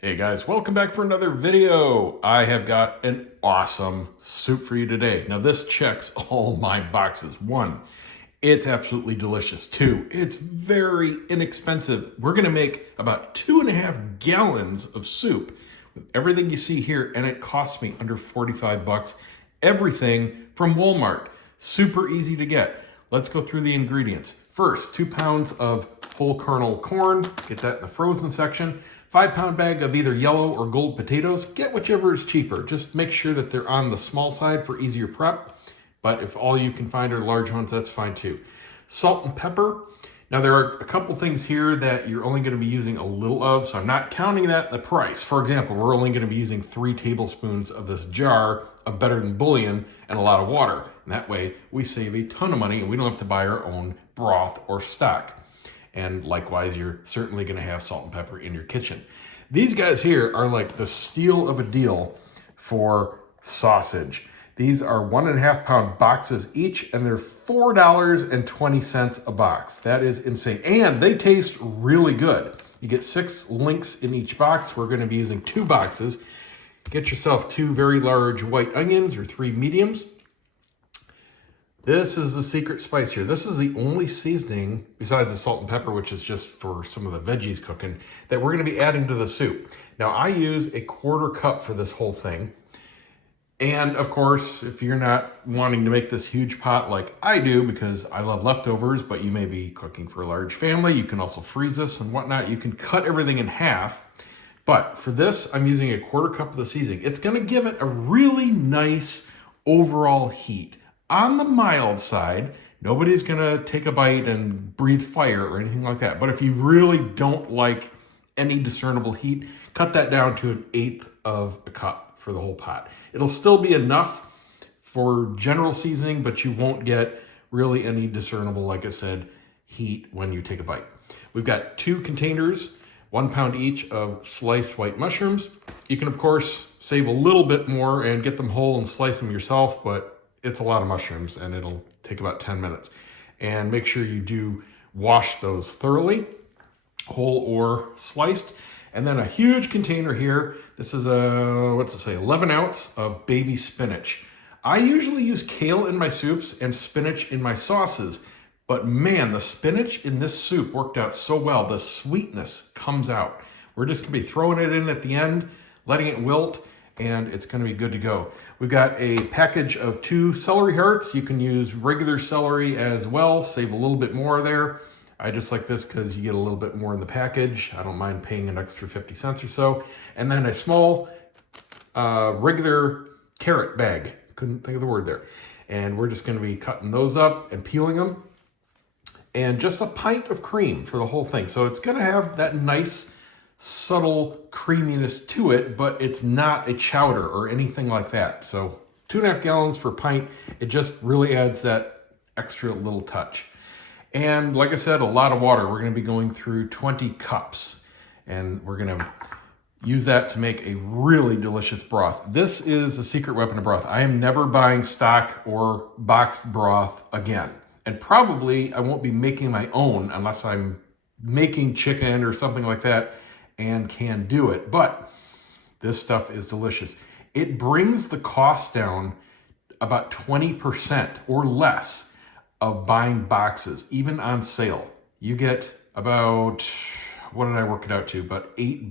Hey guys, welcome back for another video. I have got an awesome soup for you today. Now this checks all my boxes. One, it's absolutely delicious. Two, it's very inexpensive. We're gonna make about 2.5 gallons of soup with everything you see here, and it costs me under 45 bucks. Everything from Walmart. Super easy to get. Let's go through the ingredients. First, 2 pounds of whole kernel corn. Get that in the frozen section. 5-pound bag of either yellow or gold potatoes. Get whichever is cheaper. Just make sure that they're on the small side for easier prep. But if all you can find are large ones, that's fine too. Salt and pepper. Now there are a couple things here that you're only going to be using a little of, so I'm not counting that in the price. For example, we're only going to be using 3 tablespoons of this jar of Better Than Bullion and a lot of water. And that way we save a ton of money and we don't have to buy our own broth or stock. And likewise, you're certainly going to have salt and pepper in your kitchen. These guys here are like the steal of a deal for sausage. These are 1.5 pound boxes each, and they're $4.20 a box. That is insane. And they taste really good. You get 6 links in each box. We're going to be using 2 boxes. Get yourself 2 very large white onions or 3 mediums. This is the secret spice here. This is the only seasoning, besides the salt and pepper, which is just for some of the veggies cooking, that we're going to be adding to the soup. Now, I use a 1/4 cup for this whole thing. And of course, if you're not wanting to make this huge pot like I do, because I love leftovers, but you may be cooking for a large family, you can also freeze this and whatnot. You can cut everything in half. But for this, I'm using a 1/4 cup of the seasoning. It's going to give it a really nice overall heat. On the mild side, nobody's going to take a bite and breathe fire or anything like that. But if you really don't like any discernible heat, cut that down to 1/8 of a cup for the whole pot. It'll still be enough for general seasoning, but you won't get really any discernible, like I said, heat when you take a bite. We've got 2 containers, 1 pound each of sliced white mushrooms. You can, of course, save a little bit more and get them whole and slice them yourself, but it's a lot of mushrooms and it'll take about 10 minutes. And make sure you do wash those thoroughly, whole or sliced. And then a huge container here. This is 11 ounce of baby spinach. I usually use kale in my soups and spinach in my sauces, but man, the spinach in this soup worked out so well. The sweetness comes out. We're just gonna be throwing it in at the end, letting it wilt, and it's going to be good to go. We've got a package of 2 celery hearts. You can use regular celery as well, save a little bit more there. I just like this because you get a little bit more in the package. I don't mind paying an extra 50 cents or so. And then a small regular carrot bag. Couldn't think of the word there. And we're just going to be cutting those up and peeling them. And just a pint of cream for the whole thing. So it's going to have that nice subtle creaminess to it, but it's not a chowder or anything like that. So 2.5 gallons for a pint. It just really adds that extra little touch. And like I said, a lot of water. We're going to be going through 20 cups, and we're going to use that to make a really delicious broth. This is the secret weapon of broth. I am never buying stock or boxed broth again. And probably I won't be making my own unless I'm making chicken or something like that and can do it. But this stuff is delicious. It brings the cost down about 20% or less of buying boxes, even on sale. You get about, what did I work it out to? About 8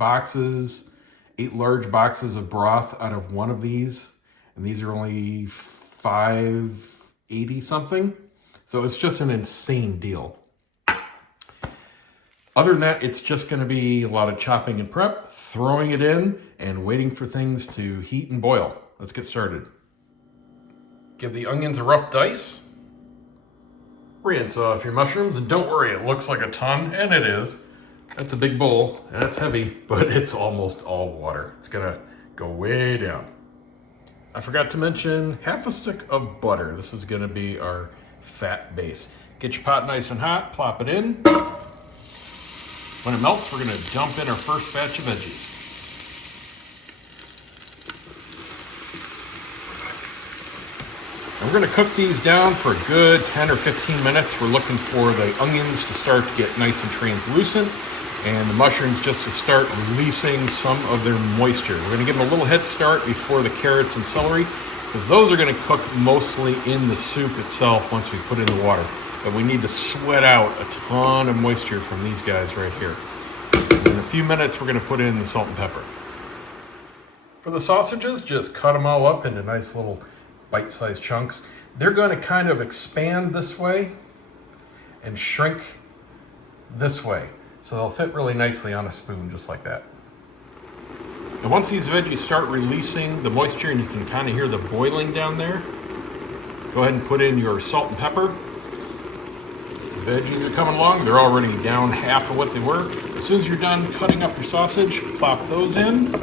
large boxes of broth out of one of these. And these are only $5.80 something. So it's just an insane deal. Other than that, it's just going to be a lot of chopping and prep, throwing it in, and waiting for things to heat and boil. Let's get started. Give the onions a rough dice. Rinse off your mushrooms, and don't worry, it looks like a ton, and it is. That's a big bowl, and it's heavy, but it's almost all water. It's going to go way down. I forgot to mention half a stick of butter. This is going to be our fat base. Get your pot nice and hot, plop it in. When it melts, we're going to dump in our first batch of veggies. And we're going to cook these down for a good 10 or 15 minutes. We're looking for the onions to start to get nice and translucent. and the mushrooms just to start releasing some of their moisture. We're going to give them a little head start before the carrots and celery, because those are going to cook mostly in the soup itself once we put in the water. But we need to sweat out a ton of moisture from these guys right here. And in a few minutes, we're going to put in the salt and pepper. For the sausages, just cut them all up into nice little bite-sized chunks. They're going to kind of expand this way and shrink this way. So they'll fit really nicely on a spoon, just like that. And once these veggies start releasing the moisture and you can kind of hear the boiling down there, go ahead and put in your salt and pepper. The veggies are coming along. They're already down half of what they were. As soon as you're done cutting up your sausage, plop those in.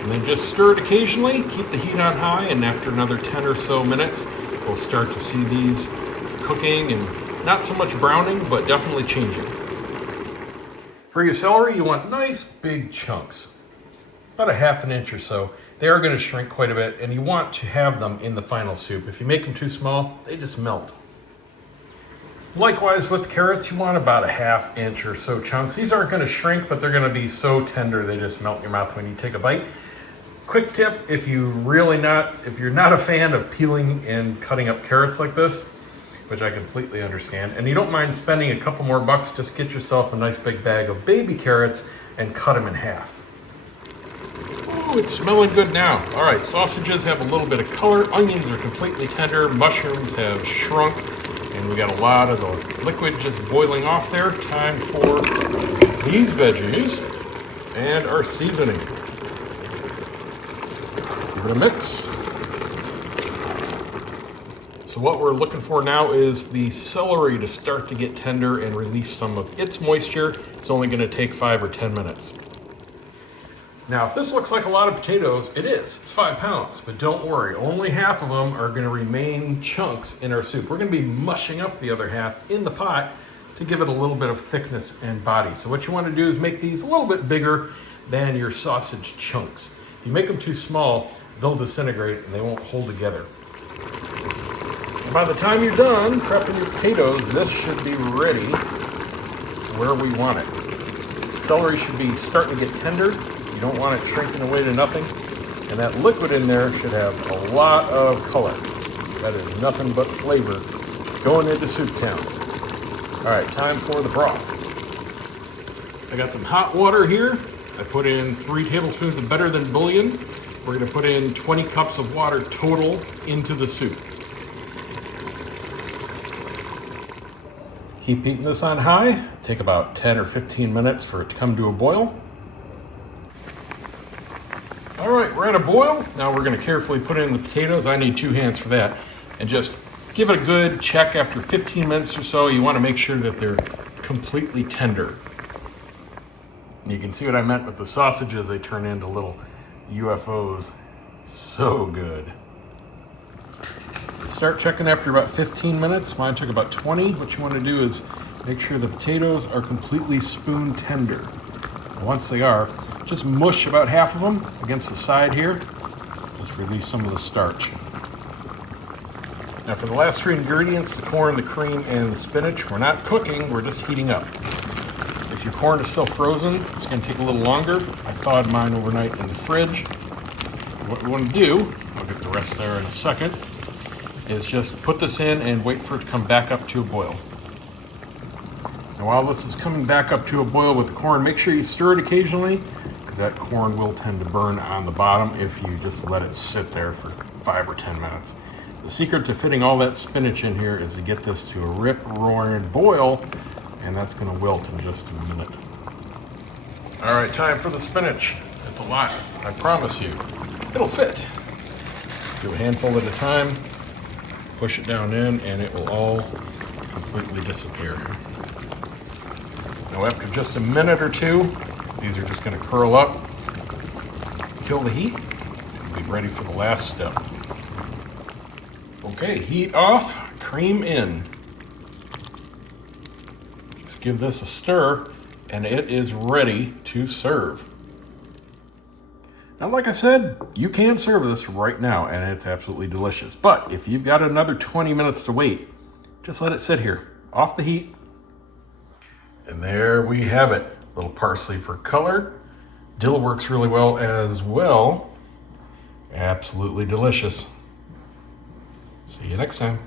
And then just stir it occasionally. Keep the heat on high, and after another 10 or so minutes, we'll start to see these cooking and not so much browning, but definitely changing. For your celery, you want nice big chunks, about 1/2 inch or so. They are going to shrink quite a bit, and you want to have them in the final soup. If you make them too small, they just melt. Likewise with the carrots, you want about 1/2 inch or so chunks. These aren't going to shrink, but they're going to be so tender they just melt in your mouth when you take a bite. Quick tip, if you're not a fan of peeling and cutting up carrots like this, which I completely understand, and you don't mind spending a couple more bucks, just get yourself a nice big bag of baby carrots and cut them in half. Oh, it's smelling good now. All right, sausages have a little bit of color. Onions are completely tender. Mushrooms have shrunk, and we got a lot of the liquid just boiling off there. Time for these veggies and our seasoning. Give it a mix. So what we're looking for now is the celery to start to get tender and release some of its moisture. It's only going to take 5 or 10 minutes. Now, if this looks like a lot of potatoes, it is. It's 5 pounds, but don't worry. Only half of them are going to remain chunks in our soup. We're going to be mushing up the other half in the pot to give it a little bit of thickness and body. So what you want to do is make these a little bit bigger than your sausage chunks. If you make them too small, they'll disintegrate and they won't hold together. By the time you're done prepping your potatoes, this should be ready where we want it. Celery should be starting to get tender. You don't want it shrinking away to nothing. And that liquid in there should have a lot of color. That is nothing but flavor going into soup town. All right, time for the broth. I got some hot water here. I put in 3 tablespoons of better than bouillon. We're gonna put in 20 cups of water total into the soup. Keep heating this on high. Take about 10 or 15 minutes for it to come to a boil. All right, we're at a boil. Now we're gonna carefully put in the potatoes. I need 2 hands for that. And just give it a good check after 15 minutes or so. You wanna make sure that they're completely tender. And you can see what I meant with the sausages. They turn into little UFOs. So good. Start checking after about 15 minutes. Mine took about 20. What you want to do is make sure the potatoes are completely spoon tender. And once they are, just mush about half of them against the side here. Just release some of the starch. Now for the last 3 ingredients, the corn, the cream, and the spinach, we're not cooking, we're just heating up. If your corn is still frozen, it's going to take a little longer. I thawed mine overnight in the fridge. What we want to do, I'll get the rest there in a second, is just put this in and wait for it to come back up to a boil. Now while this is coming back up to a boil with the corn, make sure you stir it occasionally, because that corn will tend to burn on the bottom if you just let it sit there for 5 or 10 minutes. The secret to fitting all that spinach in here is to get this to a rip-roaring boil, and that's going to wilt in just a minute. All right, time for the spinach. It's a lot, I promise you. It'll fit. Just do a handful at a time. Push it down in and it will all completely disappear. Now after just a minute or 2, these are just going to curl up, kill the heat, and be ready for the last step. Okay, heat off, cream in. Just give this a stir and it is ready to serve. Now, like I said, you can serve this right now and it's absolutely delicious. But if you've got another 20 minutes to wait, just let it sit here, off the heat, And there we have it. A little parsley for color. Dill works really well as well. Absolutely delicious. See you next time.